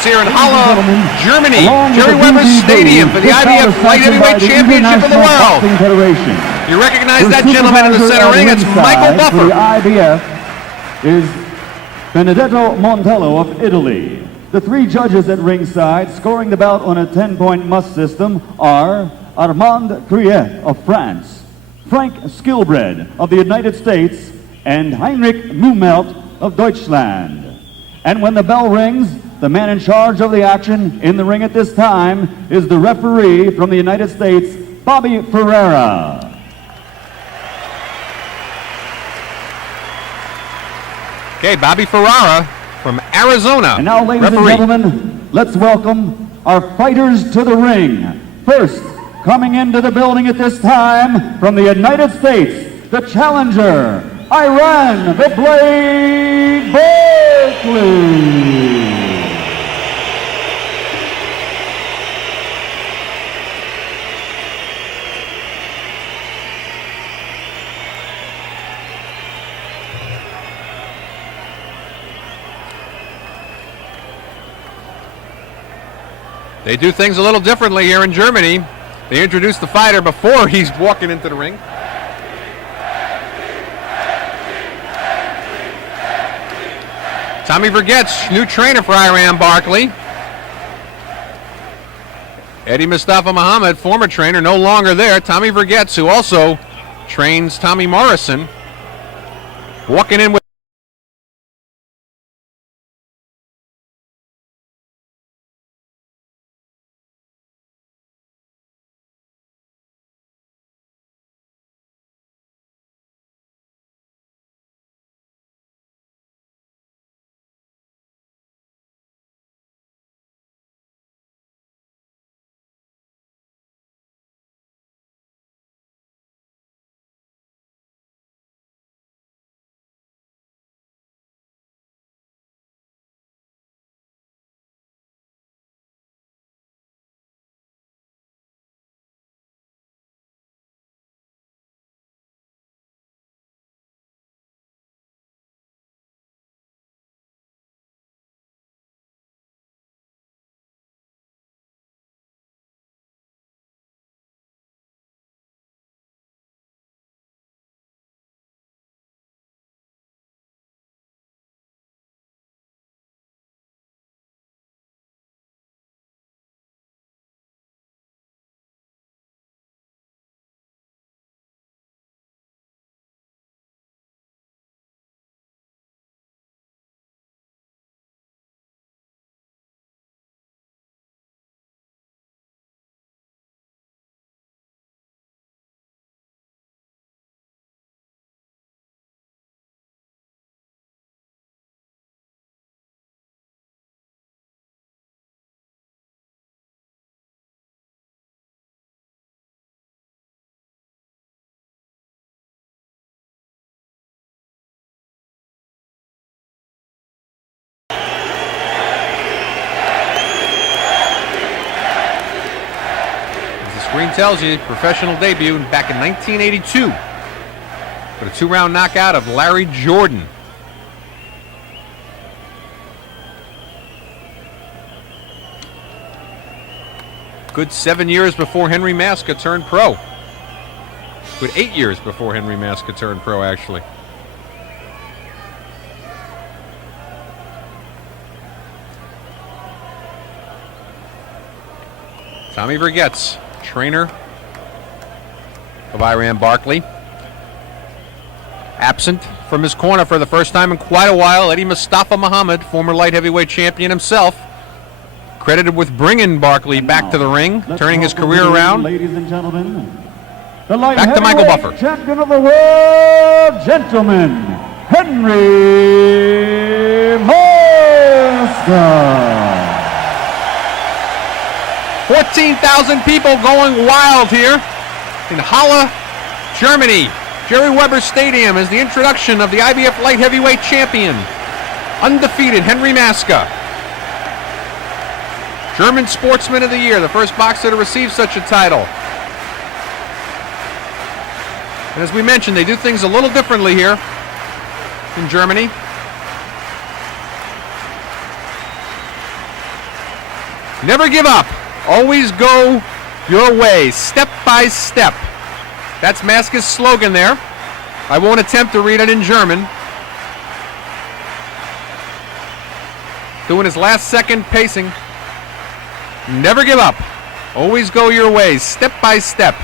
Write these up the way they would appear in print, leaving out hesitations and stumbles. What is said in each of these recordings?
contestants here in Halle, Germany. Jerry Weber Stadium for the IBF Light Heavyweight Championship of the World. You recognize that gentleman in the center ring? It's Michael Buffer. The IBF is Benedetto Montello of Italy. The three judges at ringside scoring the bout on a 10-point must system are Armand Criet of France, Frank Skilbred of the United States, and Heinrich Mummelt of Deutschland. And when the bell rings, the man in charge of the action in the ring at this time is the referee from the United States, Bobby Ferreira. Okay, Bobby Ferreira from Arizona. And now, ladies and gentlemen, let's welcome our fighters to the ring. First, coming into the building at this time from the United States, the challenger, Iran the Blade Barkley. They do things a little differently here in Germany. They introduce the fighter before he's walking into the ring. Tommy Vergetz, new trainer for Iran Barkley. Eddie Mustafa Muhammad, former trainer, no longer there. Tommy Vergetz, who also trains Tommy Morrison, walking in with screen tells you, professional debut back in 1982 with a 2-round knockout of Larry Jordan. Good 7 years before Henry Maske turned pro. Good 8 years before Henry Maske turned pro, actually. Tommy Vergetz, trainer of Iran Barkley. Absent from his corner for the first time in quite a while, Eddie Mustafa Muhammad, former light heavyweight champion himself, credited with bringing Barkley back to the ring, turning his career around. Ladies and gentlemen, the light back to Michael Buffer. Champion of the world, gentlemen, Henry Maske. 14,000 people going wild here in Halle, Germany. Jerry Weber Stadium is the introduction of the IBF Light Heavyweight Champion, undefeated Henry Maske. German Sportsman of the Year, the first boxer to receive such a title. And as we mentioned, they do things a little differently here in Germany. Never give up. Always go your way, step by step. That's Maske's slogan there. I won't attempt to read it in German. Doing his last second pacing. Never give up. Always go your way, step by step.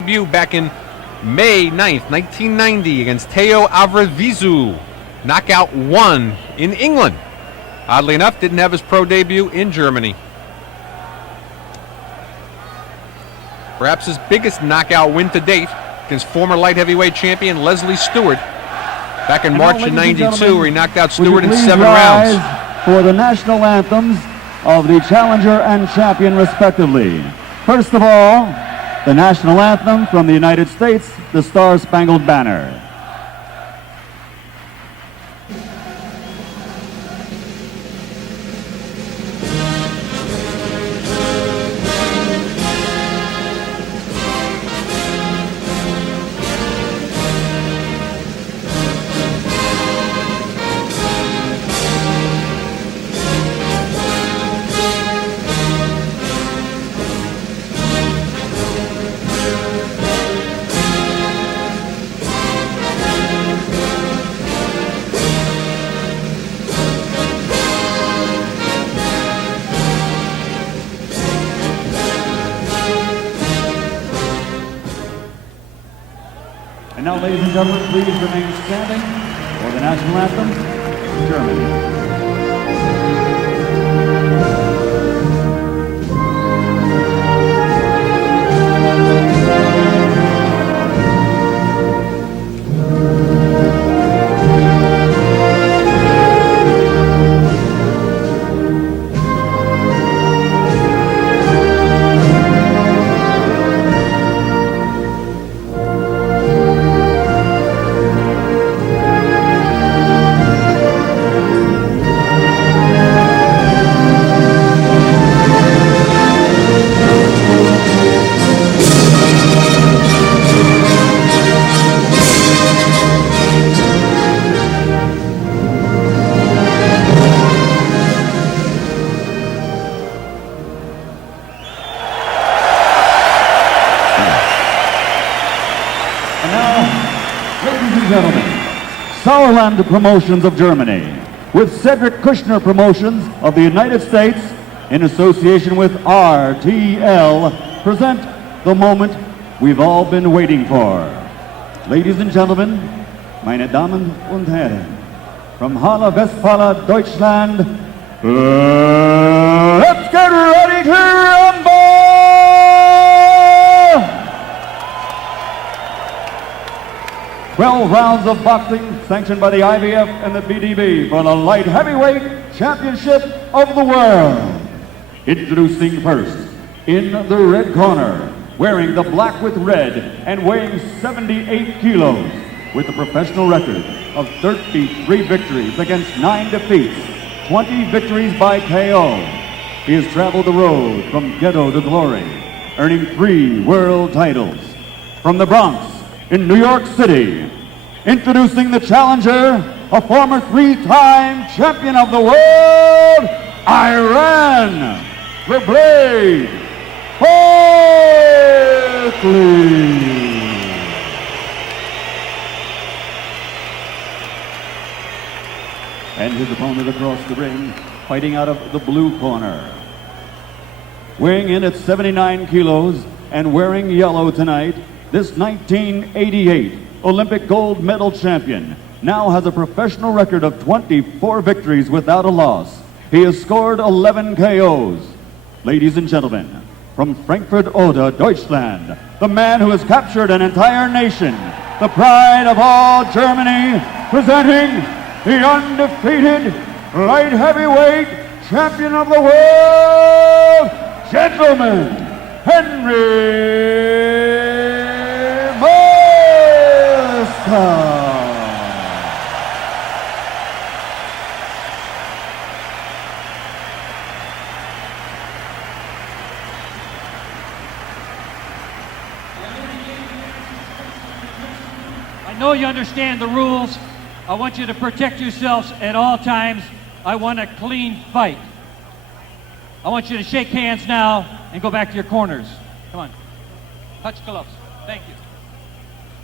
Debut back in May 9th, 1990 against Teo Avravizu. Knockout 1 in England. Oddly enough, didn't have his pro debut in Germany. Perhaps his biggest knockout win to date against former light heavyweight champion Leslie Stewart back in March of '92, where he knocked out Stewart in 7 rounds. For the national anthems of the challenger and champion respectively. First of all, the national anthem from the United States, the Star-Spangled Banner. And now, ladies and gentlemen, please remain standing for the national anthem, Germany. And now, ladies and gentlemen, Sauerland Promotions of Germany, with Cedric Kushner Promotions of the United States, in association with RTL, present the moment we've all been waiting for. Ladies and gentlemen, meine Damen und Herren, from Halle, Westfalen, Deutschland, let's get ready to rumble! 12 rounds of boxing sanctioned by the IBF and the BDB for the light heavyweight championship of the world. Introducing first, in the red corner, wearing the black with red and weighing 78 kilos, with a professional record of 33 victories against 9 defeats, 20 victories by KO. He has traveled the road from ghetto to glory, earning 3 world titles. From the Bronx, in New York City, introducing the challenger, a former 3-time champion of the world, Iran, the Blade, Barkley. And his opponent across the ring, fighting out of the blue corner. Weighing in at 79 kilos and wearing yellow tonight, this 1988 Olympic gold medal champion now has a professional record of 24 victories without a loss. He has scored 11 KOs. Ladies and gentlemen, from Frankfurt Oder, Deutschland, the man who has captured an entire nation, the pride of all Germany, presenting the undefeated light heavyweight champion of the world, gentlemen, Henry Maske. I know you understand the rules. I want you to protect yourselves at all times. I want a clean fight. I want you to shake hands now and go back to your corners. Come on. Touch gloves. Thank you.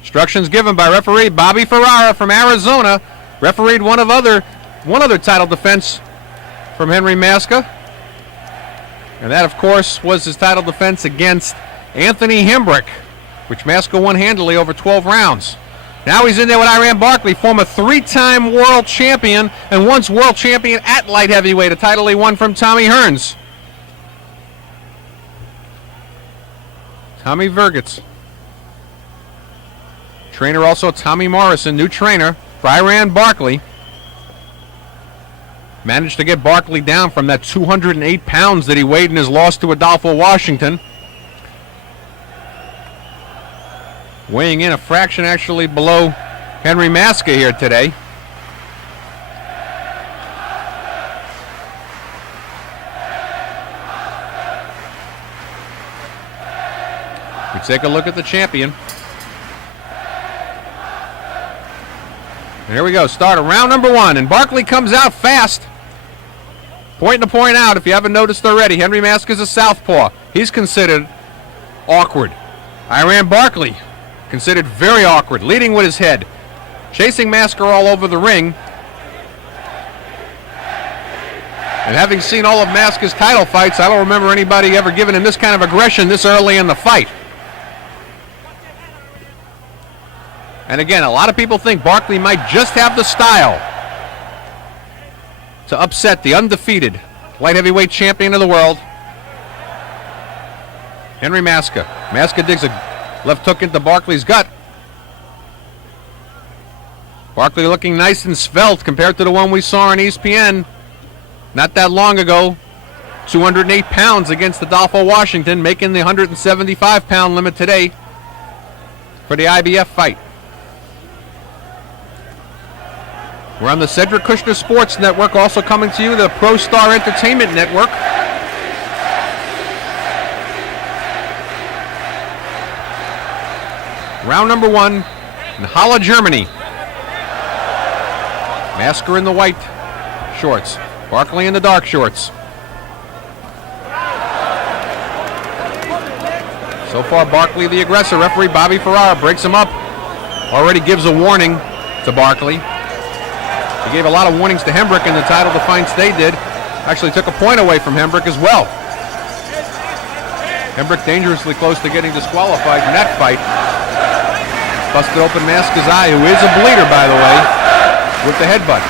Instructions given by referee Bobby Ferrara from Arizona. Refereed one other title defense from Henry Maske. And that, of course, was his title defense against Anthony Himbrick, which Maske won handily over 12 rounds. Now he's in there with Iran Barkley, former 3-time world champion and once world champion at light heavyweight, a title he won from Tommy Hearns. Tommy Vergitz. Trainer also Tommy Morrison, new trainer for Iran Barkley. Managed to get Barkley down from that 208 pounds that he weighed in his loss to Adolfo Washington. Weighing in a fraction actually below Henry Maske here today. We take a look at the champion. Here we go, start of round number 1, and Barkley comes out fast. Point to point out, if you haven't noticed already, Henry Maske is a southpaw. He's considered awkward. Iran Barkley, considered very awkward, leading with his head. Chasing Maske all over the ring. And having seen all of Maske's title fights, I don't remember anybody ever giving him this kind of aggression this early in the fight. And again, a lot of people think Barkley might just have the style to upset the undefeated light heavyweight champion of the world, Henry Maske. Maske digs a left hook into Barkley's gut. Barkley looking nice and svelte compared to the one we saw on ESPN not that long ago. 208 pounds against Adolfo Washington, making the 175-pound limit today for the IBF fight. We're on the Cedric Kushner Sports Network, also coming to you, the Pro Star Entertainment Network. Round number 1 in Halle, Germany. Maske in the white shorts, Barkley in the dark shorts. So far, Barkley the aggressor. Referee Bobby Ferrara breaks him up. already gives a warning to Barkley. He gave a lot of warnings to Hembrick in the title defense they did. Actually took a point away from Hembrick as well. Hembrick dangerously close to getting disqualified in that fight. Busted open Maske's eye, who is a bleeder, by the way, with the headbutt.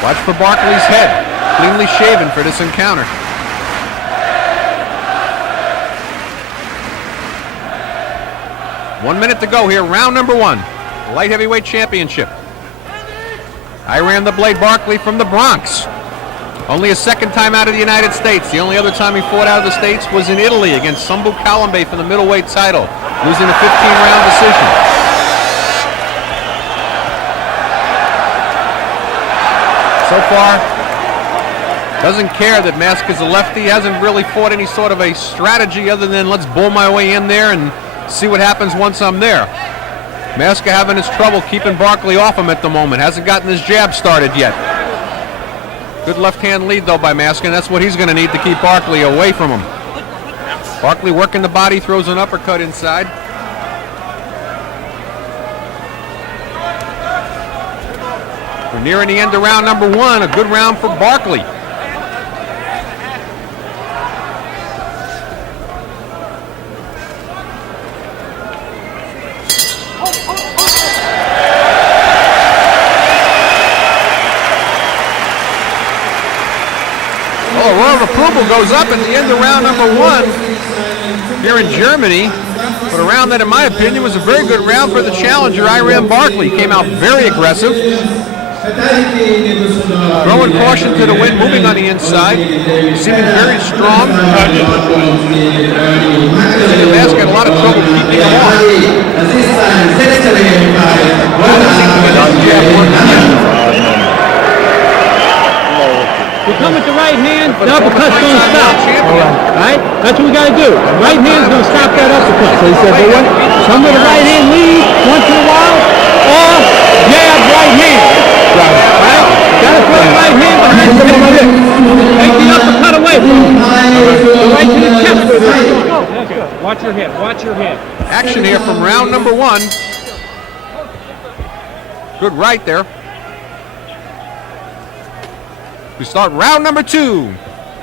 Watch for Barkley's head. Cleanly shaven for this encounter. One minute to go here, round number one. The light heavyweight championship. Iran the Blade Barkley from the Bronx. Only his second time out of the United States. The only other time he fought out of the States was in Italy against Sambu Kalambe for the middleweight title, losing a 15-round decision. So far, doesn't care that Maske is a lefty. Hasn't really fought any sort of a strategy other than let's bull my way in there and see what happens once I'm there. Maske having his trouble keeping Barkley off him at the moment. Hasn't gotten his jab started yet. Good left-hand lead, though, by Maske, and that's what he's going to need to keep Barkley away from him. Barkley working the body, throws an uppercut inside. We're nearing the end of round number one. A good round for Barkley. Approval goes up at the end of round number one here in Germany, but a round that, in my opinion, was a very good round for the challenger, Iran Barkley. Came out very aggressive, throwing caution to the wind, moving on the inside, seeming very strong. Maske had a lot of trouble keeping him off. You come with the right hand, the uppercut's going to stop. Right? That's what we got to do. Right hand's going to stop that uppercut. So he said, well, some with the right hand lead once in a while, or jab right hand. Right? Got to throw the right hand behind the hip. Take the uppercut away from him. Go right to the chest with it. Go. Watch your head. Watch your head. Action here from round number one. Good right there. We start round number two.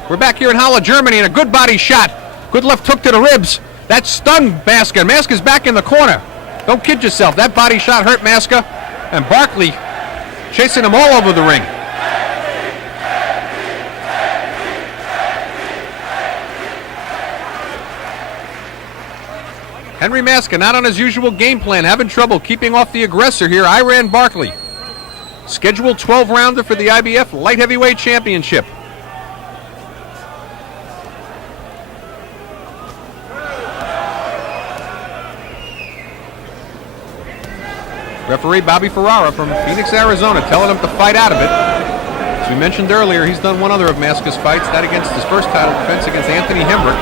We're back here in Halle, Germany, and a good body shot. Good left hook to the ribs. That stunned Maske. Maske's back in the corner. Don't kid yourself. That body shot hurt Maske. And Barkley chasing him all over the ring. Henry Maske not on his usual game plan. Having trouble keeping off the aggressor here, Iran Barkley. Scheduled 12-rounder for the IBF Light Heavyweight Championship. Referee Bobby Ferrara from Phoenix, Arizona, telling him to fight out of it. As we mentioned earlier, he's done one other of Maske's fights, that against his first title defense against Anthony Hembrick.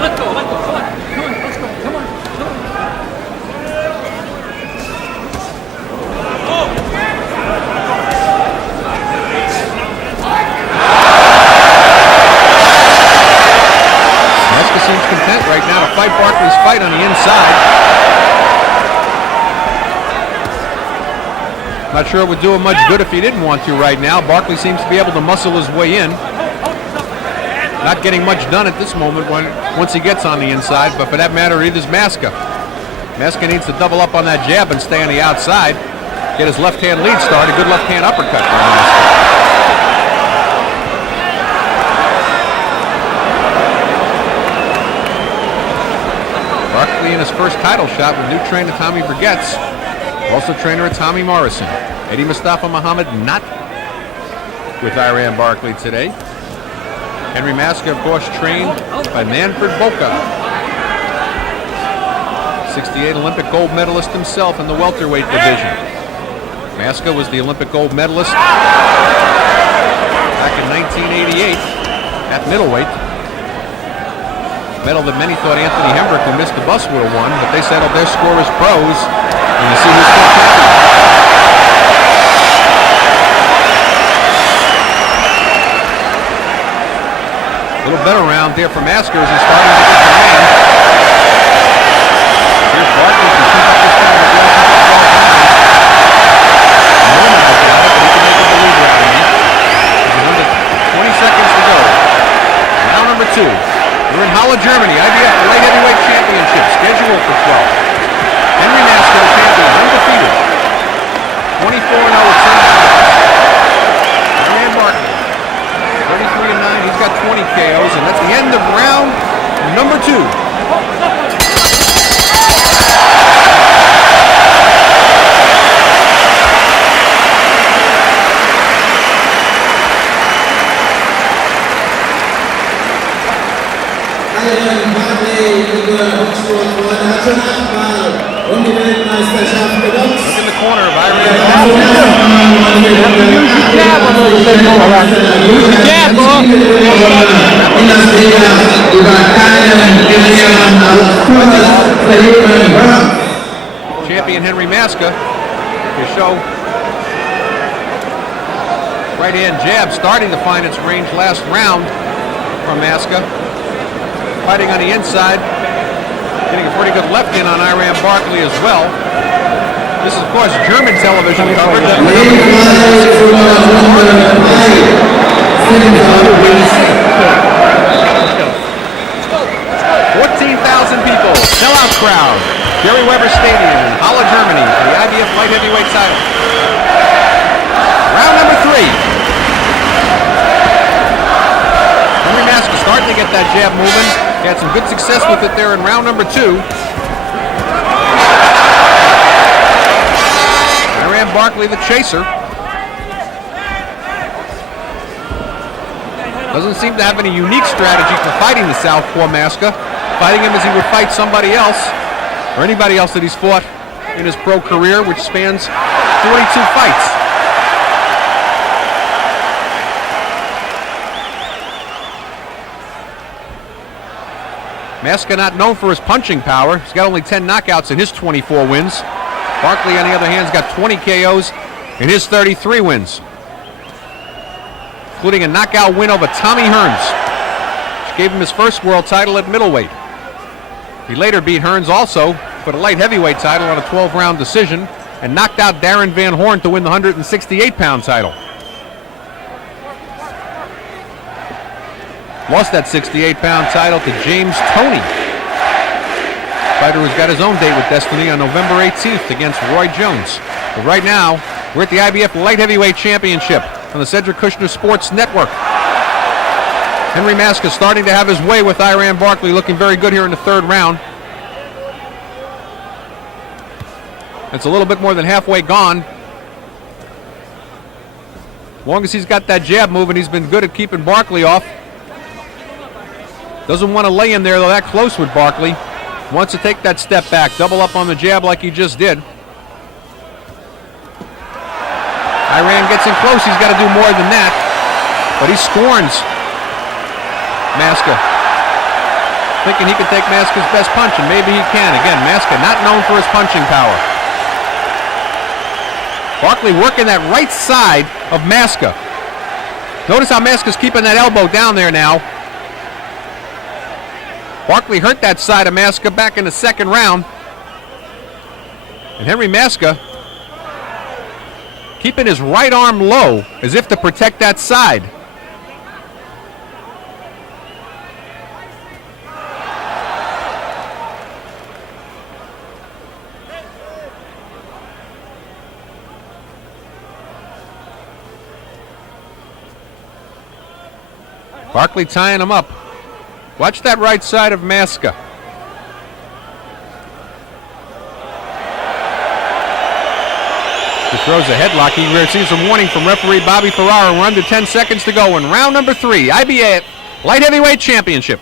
Let's go. Come on. Maske seems content right now to fight Barkley's fight on the inside. Not sure it would do him much good if he didn't want to right now. Barkley seems to be able to muscle his way in. Not getting much done at this moment once he gets on the inside, but for that matter, either is Maske. Maske needs to double up on that jab and stay on the outside. Get his left-hand lead started. Good left-hand uppercut from Maske. Barkley in his first title shot with new trainer Tommy Brigetts. Also trainer at Tommy Morrison. Eddie Mustafa Muhammad not with Iran Barkley today. Henry Maske, of course, trained by Manfred Boca. 68 Olympic gold medalist himself in the welterweight division. Maske was the Olympic gold medalist back in 1988 at middleweight. Medal that many thought Anthony Hembrick, who missed the bus, would have won, but they settled their score as pros. And you see who's still champion. A little better round there for Maske as he's starting to get the hand. Here's Germany, IBF Light Heavyweight Championship, scheduled for 12. Henry Maske, the champion, undefeated. 24-0 at sundowns. Iran Barkley, 33-9. He's got 20 KOs, and that's the end of round number 2. Look in the corner of Iran. Use your jab a little bit more. Use your jab more. Champion Henry Maske to show right hand jab starting to find its range last round from Maske. Fighting on the inside. Getting a pretty good left in on Iran Barkley as well. This is, of course, German television coverage. 14,000 people, sellout crowd. Jerry Weber Stadium in Halle, Germany for the IBF Light Heavyweight title. Round number 3. Henry Maske starting to get that jab moving. He had some good success with it there in round number 2. Iran Barkley, the chaser. Doesn't seem to have any unique strategy for fighting the southpaw Maske. Fighting him as he would fight somebody else, or anybody else that he's fought in his pro career, which spans 42 fights. Maske not known for his punching power. He's got only 10 knockouts in his 24 wins. Barkley, on the other hand, has got 20 KOs in his 33 wins, including a knockout win over Tommy Hearns, which gave him his first world title at middleweight. He later beat Hearns also for the light heavyweight title on a 12-round decision and knocked out Darren Van Horn to win the 168-pound title. Lost that 68-pound title to James Toney, fighter who's got his own date with Destiny on November 18th against Roy Jones. But right now, we're at the IBF Light Heavyweight Championship on the Cedric Kushner Sports Network. Henry Maske starting to have his way with Iran Barkley, looking very good here in the 3rd round. It's a little bit more than halfway gone. As long as he's got that jab moving, he's been good at keeping Barkley off. Doesn't want to lay in there, though, that close with Barkley. Wants to take that step back, double up on the jab like he just did. Iran gets in close. He's got to do more than that. But he scorns Maske, thinking he can take Maske's best punch, and maybe he can. Again, Maske not known for his punching power. Barkley working that right side of Maske. Notice how Maske's keeping that elbow down there now. Barkley hurt that side of Maske back in the 2nd round. And Henry Maske keeping his right arm low as if to protect that side. Barkley tying him up. Watch that right side of Maske. He throws a headlock. He receives a warning from referee Bobby Ferrara. We're under 10 seconds to go in round number 3. IBF Light Heavyweight Championship.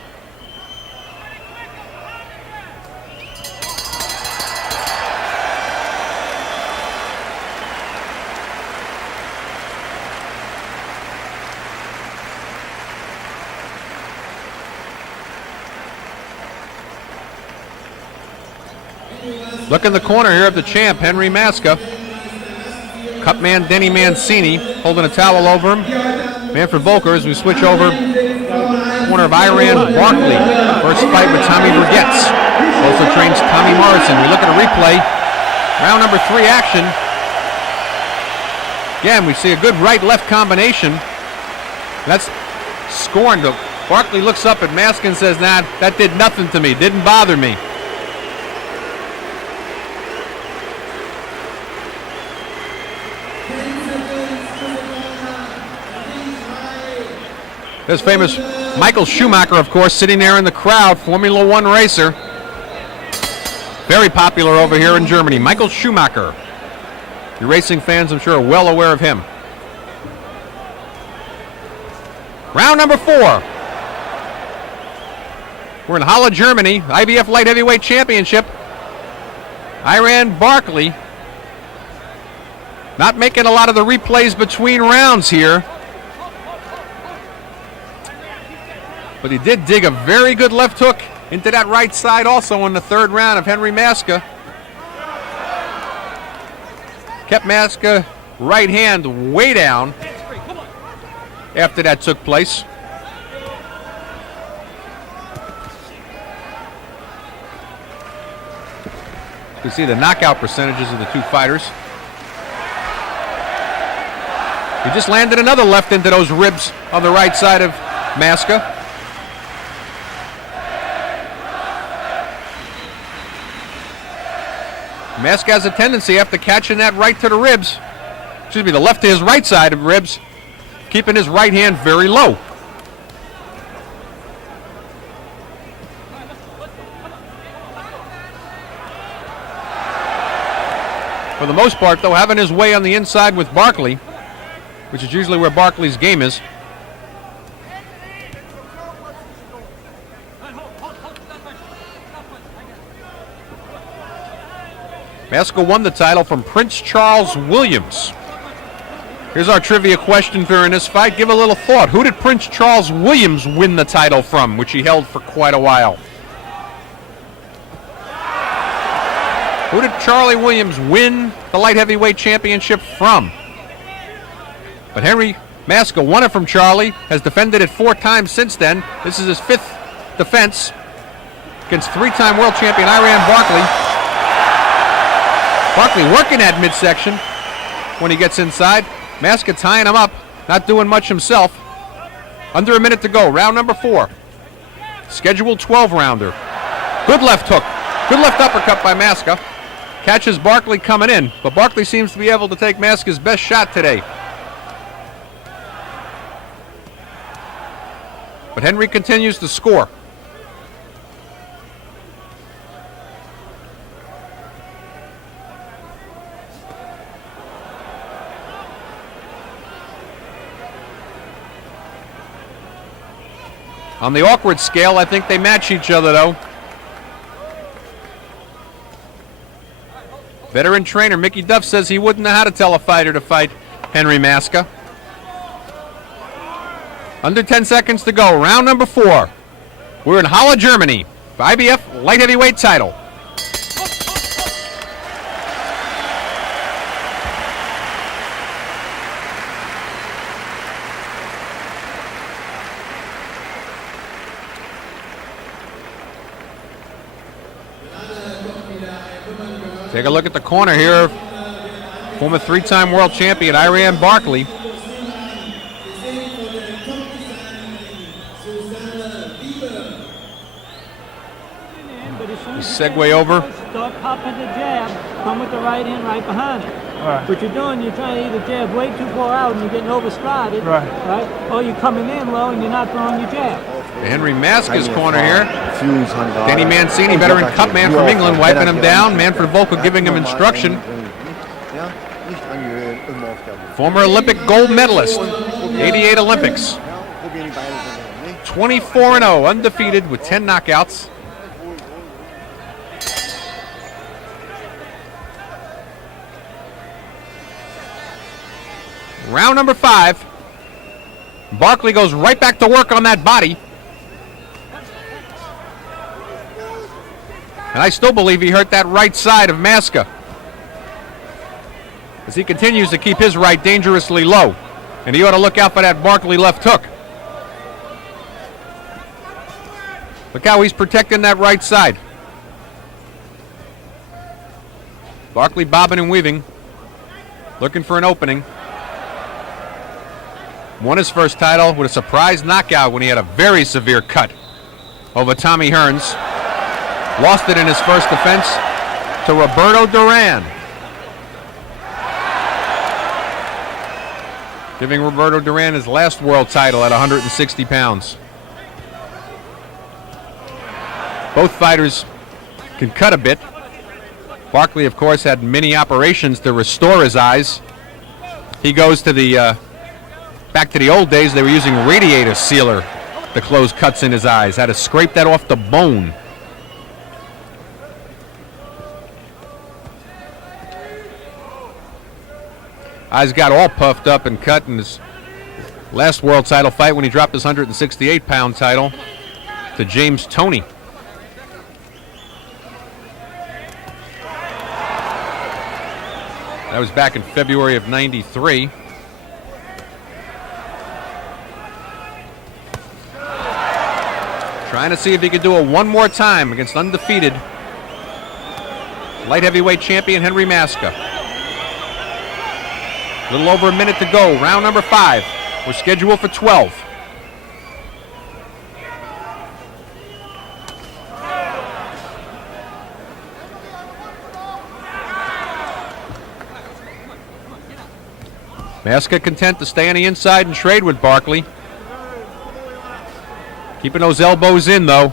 Look in the corner here of the champ, Henry Maske. Cup man Denny Mancini holding a towel over him. Manfred Volker as we switch over. Corner of Iran Barkley. First fight with Tommy Burgetts. Also trains Tommy Morrison. We look at a replay. Round number 3 action. Again, we see a good right-left combination. That's scorned Barkley looks up at Maske and says, nah, that did nothing to me, didn't bother me. There's famous Michael Schumacher, of course, sitting there in the crowd, Formula One racer. Very popular over here in Germany, Michael Schumacher. Your racing fans, I'm sure, are well aware of him. Round number 4. We're in Halle, Germany, IBF Light Heavyweight Championship. Barkley not making a lot of the replays between rounds here. But he did dig a very good left hook into that right side also in the third round of Henry Maske. Kept Maske right hand way down after that took place. You can see the knockout percentages of the two fighters. He just landed another left into those ribs on the right side of Maske. Maske has a tendency after catching that right to the ribs, the left to his right side of ribs, keeping his right hand very low. For the most part, though, having his way on the inside with Barkley, which is usually where Barkley's game is. Maske won the title from Prince Charles Williams. Here's our trivia question during this fight. Give a little thought. Who did Prince Charles Williams win the title from, which he held for quite a while? Who did Charlie Williams win the light heavyweight championship from? But Henry Maske won it from Charlie, has defended it 4 times since then. This is his 5th defense against 3-time world champion Barkley. Barkley working that midsection when he gets inside. Maske tying him up, not doing much himself. Under a minute to go, round number 4. Scheduled 12-rounder. Good left hook, good left uppercut by Maske. Catches Barkley coming in, but Barkley seems to be able to take Maske's best shot today. But Henry continues to score. On the awkward scale, I think they match each other, though. Veteran trainer Mickey Duff says he wouldn't know how to tell a fighter to fight Henry Maske. Under 10 seconds to go. Round number 4. We're in Halle, Germany. IBF light heavyweight title. Take a look at the corner here. Former 3-time world champion Barkley. Segue over. Start popping the jab, come with the right hand right behind it. Right. What you're doing, you're trying to either jab way too far out and you're getting overstrided, right? Or you're coming in low and you're not throwing your jab. Henry Maske's corner here. Danny Mancini, veteran cut man from England, wiping him down. Manfred Volker giving him instruction. Former Olympic gold medalist, 88 Olympics. 24-0, undefeated with 10 knockouts. Round number 5. Barkley goes right back to work on that body. And I still believe he hurt that right side of Maske, as he continues to keep his right dangerously low. And he ought to look out for that Barkley left hook. Look how he's protecting that right side. Barkley bobbing and weaving, looking for an opening. won his first title with a surprise knockout when he had a very severe cut over Tommy Hearns. Lost it in his first defense to Roberto Duran. Giving Roberto Duran his last world title at 160 pounds. Both fighters can cut a bit. Barkley, of course, had many operations to restore his eyes. He goes to the back to the old days. They were using radiator sealer to close cuts in his eyes. Had to scrape that off the bone. Eyes got all puffed up and cut in his last world title fight when he dropped his 168-pound title to James Toney. That was back in February of '93. Trying to see if he could do it one more time against undefeated light heavyweight champion Henry Maske. A little over a minute to go, round number 5. We're scheduled for 12. Maske content to stay on the inside and trade with Barkley. Keeping those elbows in, though.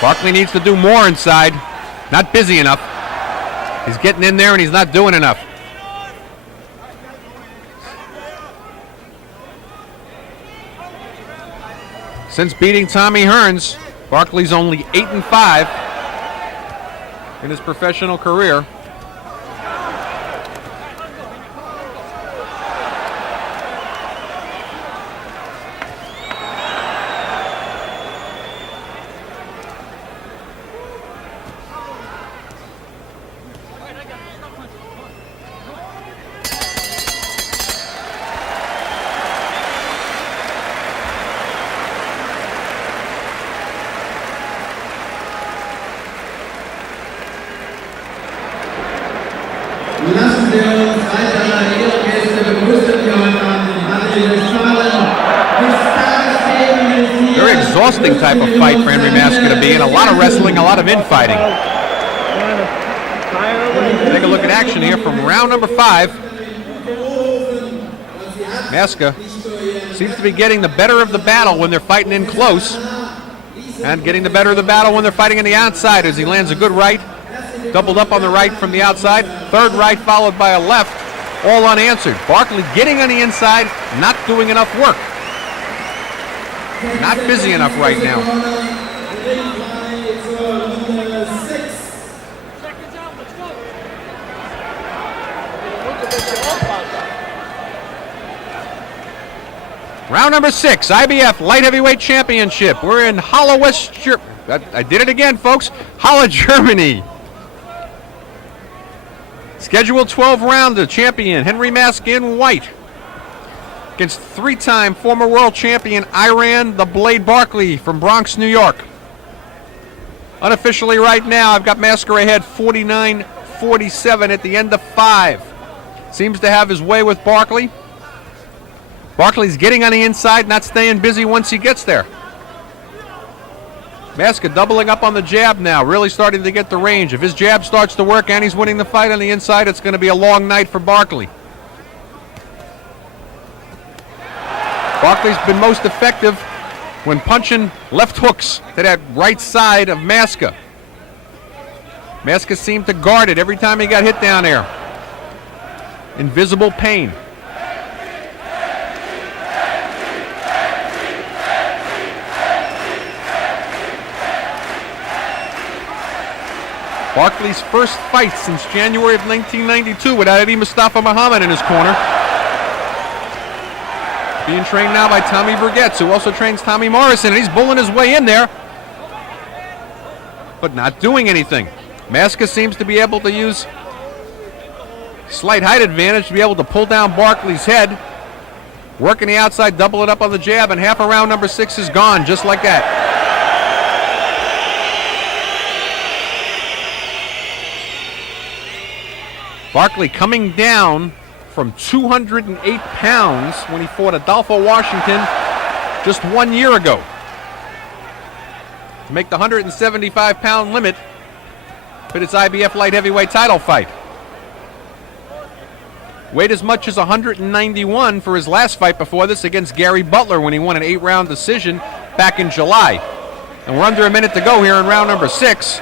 Barkley needs to do more inside. Not busy enough. He's getting in there and he's not doing enough. Since beating Tommy Hearns, Barkley's only 8-5 in his professional career. Very exhausting type of fight for Henry Maske to be in. A lot of wrestling, a lot of infighting. Take a look at action here from round number 5. Maske seems to be getting the better of the battle when they're fighting in close, and getting the better of the battle when they're fighting on the outside as he lands a good right. Doubled up on the right from the outside. Third right followed by a left. All unanswered. Barkley getting on the inside, not doing enough work. Not busy enough right now. Round number 6, IBF Light Heavyweight Championship. We're in Halle, West Germany. I did it again, folks. Halle, Germany. Scheduled 12-rounder champion Henry Maske in white against 3-time former world champion Iran the Blade Barkley from Bronx, New York. Unofficially right now, I've got Maske ahead 49-47 at the end of 5. Seems to have his way with Barkley. Barkley's getting on the inside, not staying busy once he gets there. Maske doubling up on the jab now, really starting to get the range. If his jab starts to work and he's winning the fight on the inside, it's going to be a long night for Barkley. Barkley's been most effective when punching left hooks to that right side of Maske. Maske seemed to guard it every time he got hit down there. Invisible pain. Barkley's first fight since January of 1992 without Eddie Mustafa Muhammad in his corner. Being trained now by Tommy Vergetz, who also trains Tommy Morrison, and he's bulling his way in there, but not doing anything. Maske seems to be able to use slight height advantage to be able to pull down Barkley's head, working the outside, double it up on the jab, and half of round number 6 is gone, just like that. Barkley coming down from 208 pounds when he fought Adolfo Washington just 1 year ago. To make the 175-pound limit for this IBF light heavyweight title fight. Weighed as much as 191 for his last fight before this against Gary Butler when he won an 8-round decision back in July. And we're under a minute to go here in round number 6.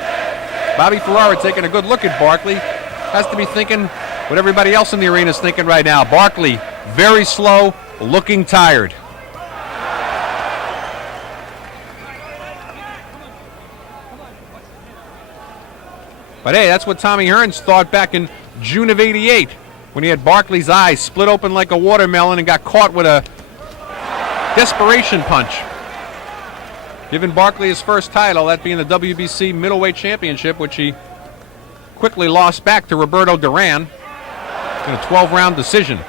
Bobby Ferrara taking a good look at Barkley. Has to be thinking what everybody else in the arena is thinking right now. Barkley, very slow, looking tired. But hey, that's what Tommy Hearns thought back in June of '88 when he had Barkley's eyes split open like a watermelon and got caught with a desperation punch. Giving Barkley his first title, that being the WBC middleweight championship, which he quickly lost back to Roberto Duran in a 12-round decision.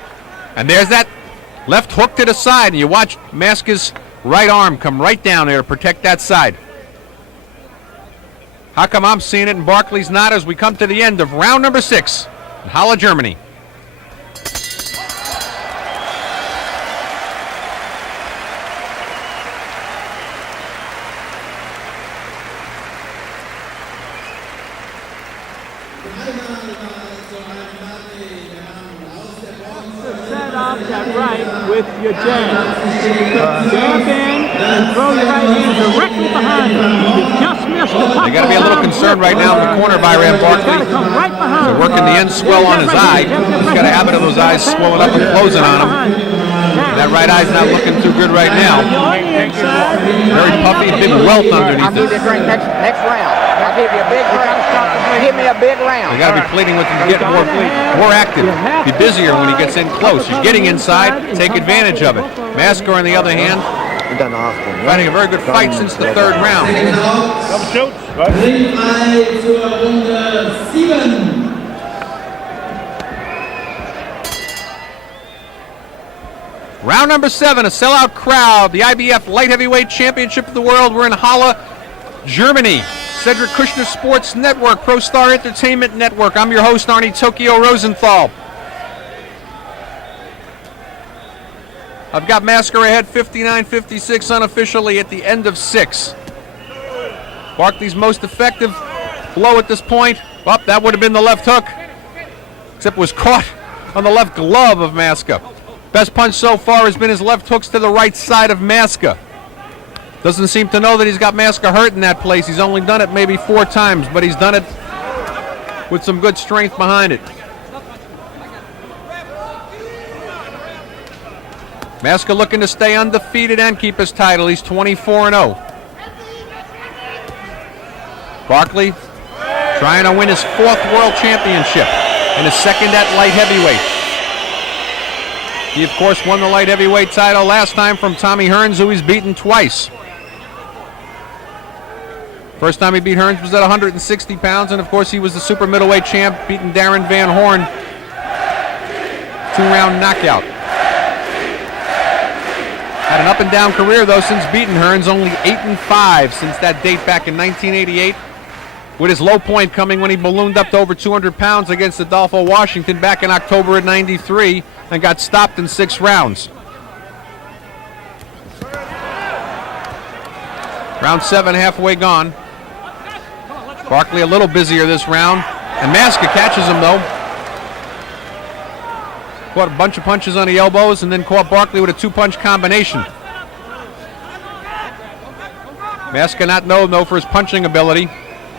And there's that left hook to the side, and you watch Maske's right arm come right down there to protect that side. How come I'm seeing it and Barkley's not as we come to the end of round number 6 in Halle, Germany? Set up that right with your jab. Jab in and throw your right hand directly behind you. You just missed the top. They got to be a little concerned right now in the corner by Ram Barkley. They're working the end swell on his eye. He's got a habit of those eyes swelling up and closing on him. That right eye's not looking too good right now. Very puffy, big welt underneath I'll give you a drink next round. I'll give you a big round. Give me a big round. They got to be pleading with him to get more active, be busier when he gets in close. He's getting inside, take advantage of it. Maske, on the other hand, fighting a very good fight since the 3rd round. Round number 7, a sellout crowd. The IBF Light Heavyweight Championship of the World. We're in Halle, Germany. Cedric Kushner Sports Network, Pro Star Entertainment Network. I'm your host, Arnie Tokyo Rosenthal. I've got Maske ahead 59-56 unofficially at the end of 6. Barkley's most effective blow at this point. Well, that would have been the left hook, except it was caught on the left glove of Maske. Best punch so far has been his left hooks to the right side of Maske. Doesn't seem to know that he's got Maske hurt in that place. He's only done it maybe 4 times, but he's done it with some good strength behind it. Maske looking to stay undefeated and keep his title. He's 24-0. Barkley trying to win his 4th world championship and his 2nd at light heavyweight. He, of course, won the light heavyweight title last time from Tommy Hearns, who he's beaten twice. First time he beat Hearns was at 160 pounds, and of course he was the super middleweight champ, beating Darren Van Horn. 2-round knockout. Had an up and down career though since beating Hearns, only 8-5 since that date back in 1988. With his low point coming when he ballooned up to over 200 pounds against Adolfo Washington back in October of '93 and got stopped in 6 rounds. Round 7 halfway gone. Barkley a little busier this round, and Maske catches him though. Caught a bunch of punches on the elbows and then caught Barkley with a 2-punch combination. Maske not known for his punching ability.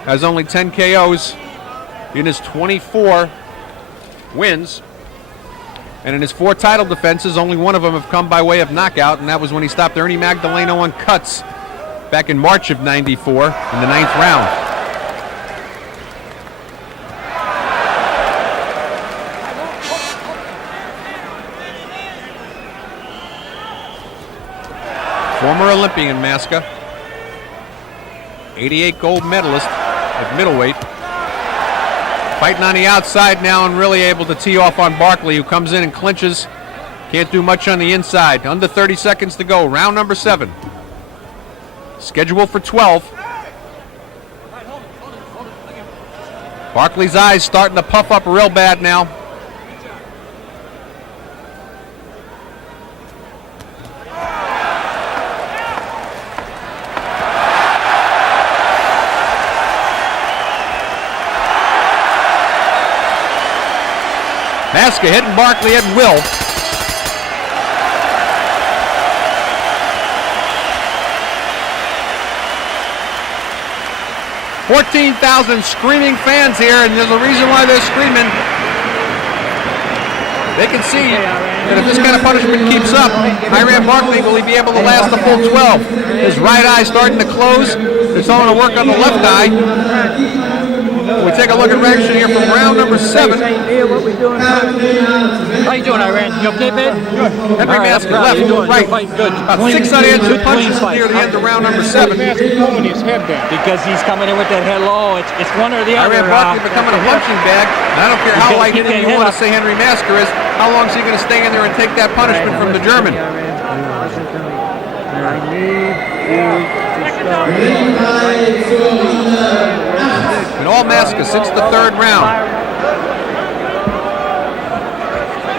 Has only 10 KOs in his 24 wins. And in his 4 title defenses, only 1 of them have come by way of knockout, and that was when he stopped Ernie Magdaleno on cuts back in March of '94 in the 9th round. Former Olympian Maske, 88 gold medalist at middleweight. Fighting on the outside now and really able to tee off on Barkley, who comes in and clinches. Can't do much on the inside. Under 30 seconds to go. Round number 7. Scheduled for 12. Barkley's eyes starting to puff up real bad now. Maske hitting Barkley at will. $14,000 screaming fans here, and there's a reason why they're screaming. They can see that if this kind of punishment keeps up, Iran Barkley, will he be able to last the full 12? His right eye starting to close. It's on to work on the left eye. We take a look at reaction here from round number 7. How you doing, Iran? You okay, babe? Henry Maske left, right. Good. About 6 unanswered punches near the end of round number 7. Because he's coming in with that head low. It's one or the other. Iran Barkley becoming a punching bag. And I don't care how light hitting you want to say Henry Maske is. How long is he going to stay in there and take that punishment from the German? And all Maske since the 3rd round.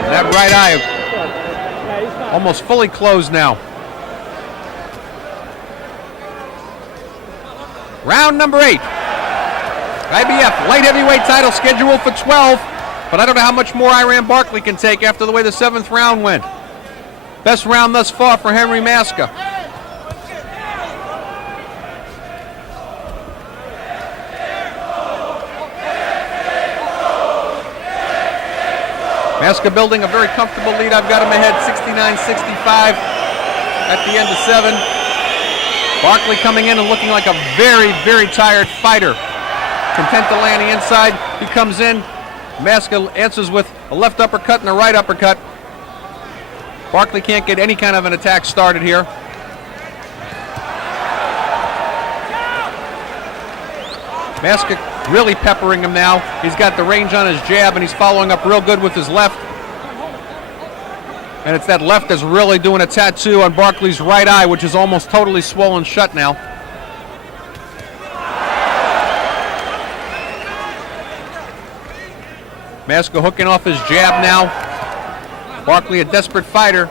That right eye almost fully closed now. Round number 8. IBF light heavyweight title scheduled for 12, but I don't know how much more Iran Barkley can take after the way the 7th round went. Best round thus far for Henry Maske. Maske building a very comfortable lead. I've got him ahead 69-65 at the end of 7. Barkley coming in and looking like a very, very tired fighter. Content to land the inside. He comes in. Maske answers with a left uppercut and a right uppercut. Barkley can't get any kind of an attack started here. Maske really peppering him now. He's got the range on his jab and he's following up real good with his left. And it's that left that's really doing a tattoo on Barkley's right eye, which is almost totally swollen shut now. Maske hooking off his jab now. Barkley a desperate fighter.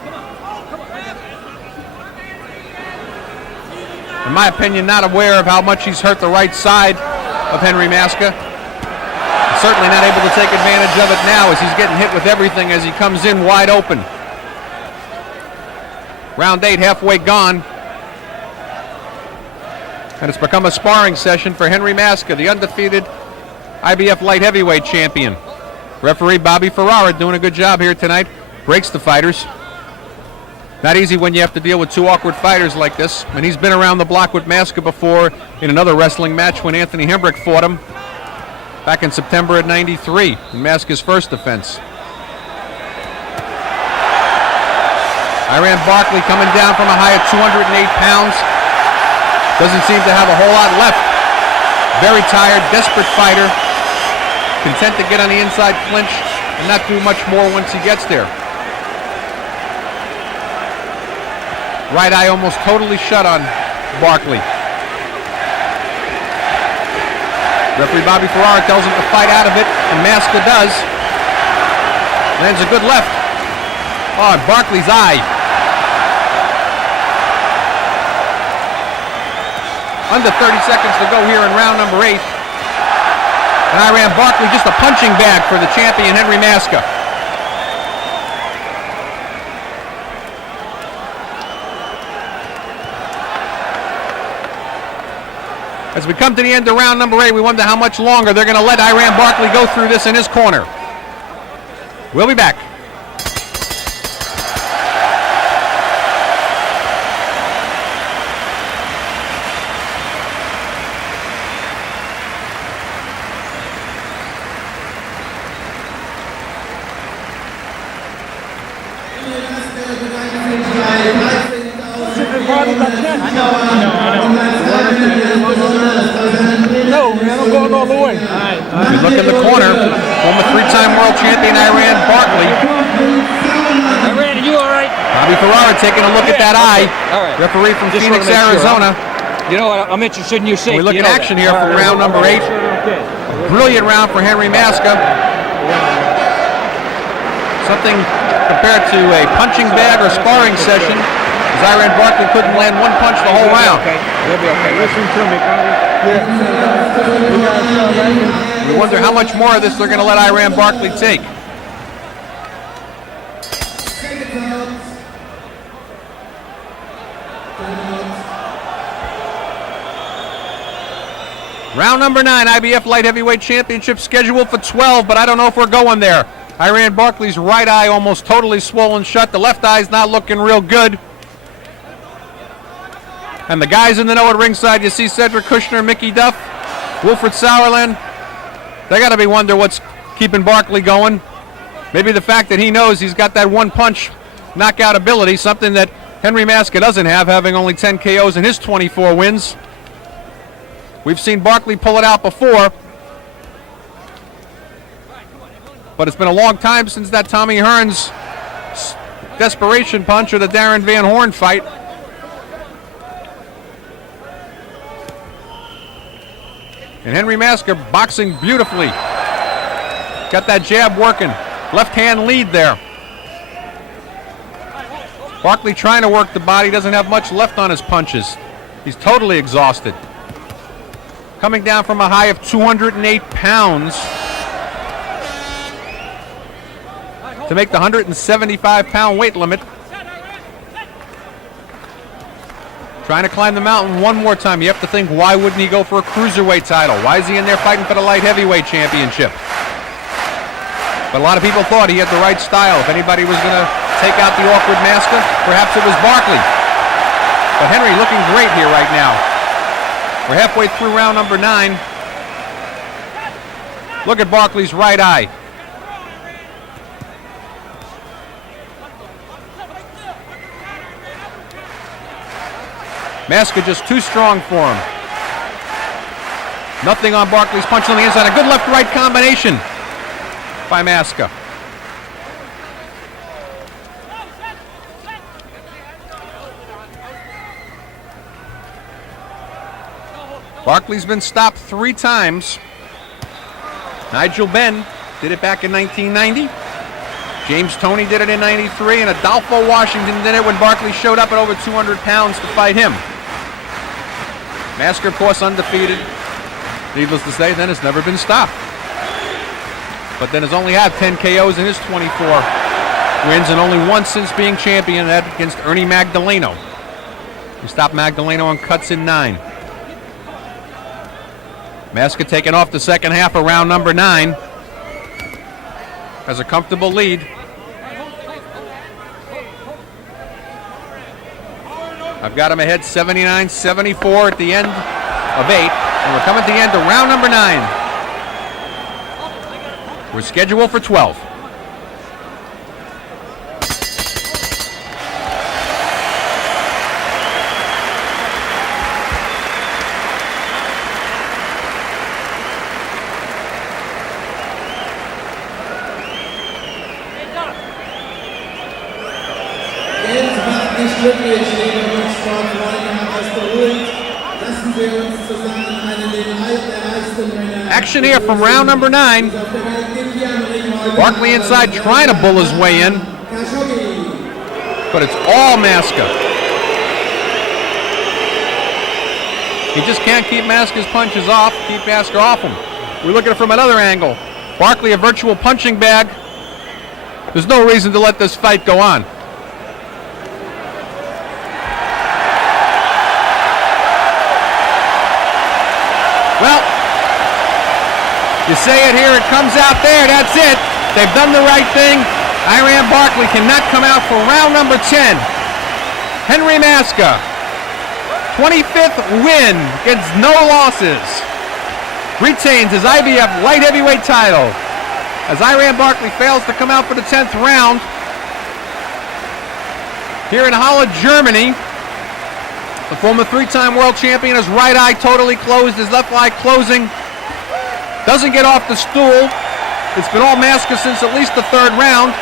In my opinion, not aware of how much he's hurt the right side of Henry Maske. Certainly not able to take advantage of it now as he's getting hit with everything as he comes in wide open. Round 8 halfway gone. And it's become a sparring session for Henry Maske, the undefeated IBF light heavyweight champion. Referee Bobby Ferrara doing a good job here tonight. Breaks the fighters. Not easy when you have to deal with 2 awkward fighters like this. And he's been around the block with Maske before in another wrestling match when Anthony Hembrick fought him back in September of '93 in Maske's first defense. Iran Barkley coming down from a high of 208 pounds. Doesn't seem to have a whole lot left. Very tired, desperate fighter. Content to get on the inside clinch and not do much more once he gets there. Right eye almost totally shut on Barkley. Referee Bobby Ferrara tells him to fight out of it, and Maske does. Lands a good left. Oh, and Barkley's eye. Under 30 seconds to go here in round number 8. And Iran Barkley just a punching bag for the champion Henry Maske. As we come to the end of round number 8, we wonder how much longer they're going to let Iran Barkley go through this in his corner. We'll be back. We look in the corner, former 3-time world champion Iran Barkley. Iran, are you all right? Bobby Ferrara taking a look at that eye. All right. Referee from Just Phoenix, wanna make sure, Arizona. You know what? I'm interested in your safety. We look you at know action that. here from round number 8. brilliant round for Henry Maske. Something compared to a punching bag or sparring session, as Iran Barkley couldn't land one punch the whole round. He'll be okay. Listen to me, Connie. We wonder how much more of this they're going to let Iran Barkley take. Round number 9, IBF Light Heavyweight Championship scheduled for 12, but I don't know if we're going there. Iran Barkley's right eye almost totally swollen shut. The left eye's not looking real good. And the guys in the know at ringside, you see Cedric Kushner, Mickey Duff, Wilfred Sauerland. They got to be wondering what's keeping Barkley going. Maybe the fact that he knows he's got that one punch knockout ability, something that Henry Maske doesn't have, having only 10 KOs in his 24 wins. We've seen Barkley pull it out before, but it's been a long time since that Tommy Hearns desperation punch or the Darren Van Horn fight. And Henry Maske boxing beautifully. Got that jab working. Left hand lead there. Barkley trying to work the body, doesn't have much left on his punches. He's totally exhausted. Coming down from a high of 208 pounds to make the 175-pound weight limit. Trying to climb the mountain one more time. You have to think, why wouldn't he go for a cruiserweight title? Why is he in there fighting for the light heavyweight championship? But a lot of people thought he had the right style. If anybody was going to take out the awkward Maske, perhaps it was Barkley. But Henry looking great here right now. We're halfway through round number 9. Look at Barkley's right eye. Maske just too strong for him. Nothing on Barkley's punch on the inside. A good left-right combination by Maske. Barkley's been stopped 3 times. Nigel Benn did it back in 1990. James Toney did it in 93, and Adolfo Washington did it when Barkley showed up at over 200 pounds to fight him. Maske, of course, undefeated. Needless to say, then has never been stopped. But then has only had 10 KOs in his 24 wins, and only once since being champion, that against Ernie Magdaleno. He stopped Magdaleno on cuts in 9. Maske taking off the second half of round number 9. Has a comfortable lead. I've got him ahead 79-74 at the end of 8. And we're coming to the end of round number 9. We're scheduled for 12. Action here from round number 9. Barkley inside trying to bull his way in, but it's all Maske. He just can't keep Maske's punches off, keep Maske off him. We look at it from another angle. Barkley a virtual punching bag. There's no reason to let this fight go on. Well, you say it here, it comes out there, that's it. They've done the right thing. Iran Barkley cannot come out for round number 10. Henry Maske, 25th win, gets no losses. Retains his IBF light heavyweight title as Iran Barkley fails to come out for the 10th round. Here in Halle, Germany, the former 3-time world champion, his right eye totally closed, his left eye closing. Doesn't get off the stool. It's been all Maske since at least the 3rd round.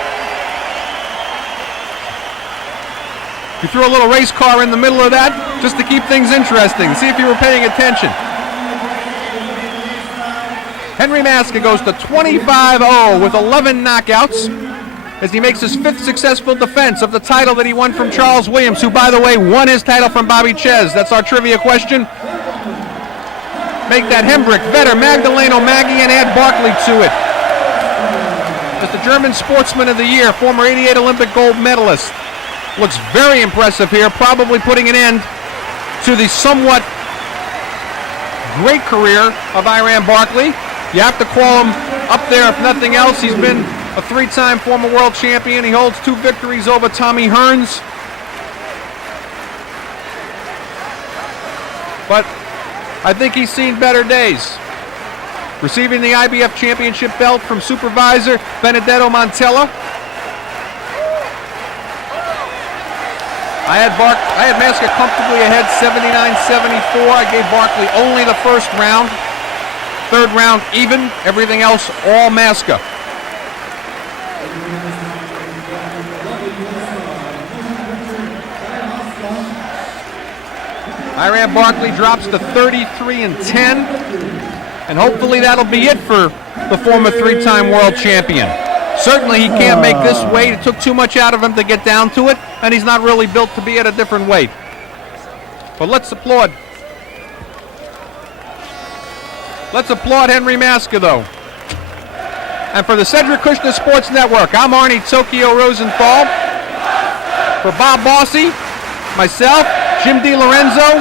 He threw a little race car in the middle of that just to keep things interesting. See if you were paying attention. Henry Maske goes to 25-0 with 11 knockouts as he makes his 5th successful defense of the title that he won from Charles Williams, who, by the way, won his title from Bobby Ches. That's our trivia question. Make that Hembrick, Vetter, Magdaleno, Maggie, and add Barkley to it. As the German Sportsman of the Year, former 88 Olympic gold medalist. Looks very impressive here, probably putting an end to the somewhat great career of Iran Barkley. You have to call him up there, if nothing else. He's been a 3-time former world champion. He holds 2 victories over Tommy Hearns. But I think he's seen better days. Receiving the IBF championship belt from supervisor Benedetto Montella. I had Maske comfortably ahead 79-74. I gave Barkley only the first round. 3rd round even. Everything else all Maske. Iran Barkley drops to 33-10, and hopefully that'll be it for the former 3-time world champion. Certainly he can't make this weight. It took too much out of him to get down to it, and he's not really built to be at a different weight. But let's applaud. Let's applaud Henry Maske, though. And for the Cedric Kushner Sports Network, I'm Arnie Tokyo Rosenthal. For Bob Bossy, myself, Jim DiLorenzo,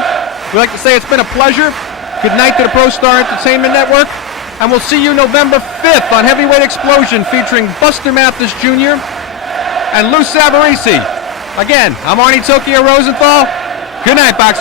we'd like to say it's been a pleasure. Good night to the Pro Star Entertainment Network. And we'll see you November 5th on Heavyweight Explosion featuring Buster Mathis Jr. and Lou Savarese. Again, I'm Arnie Tokyo Rosenthal. Good night, boxing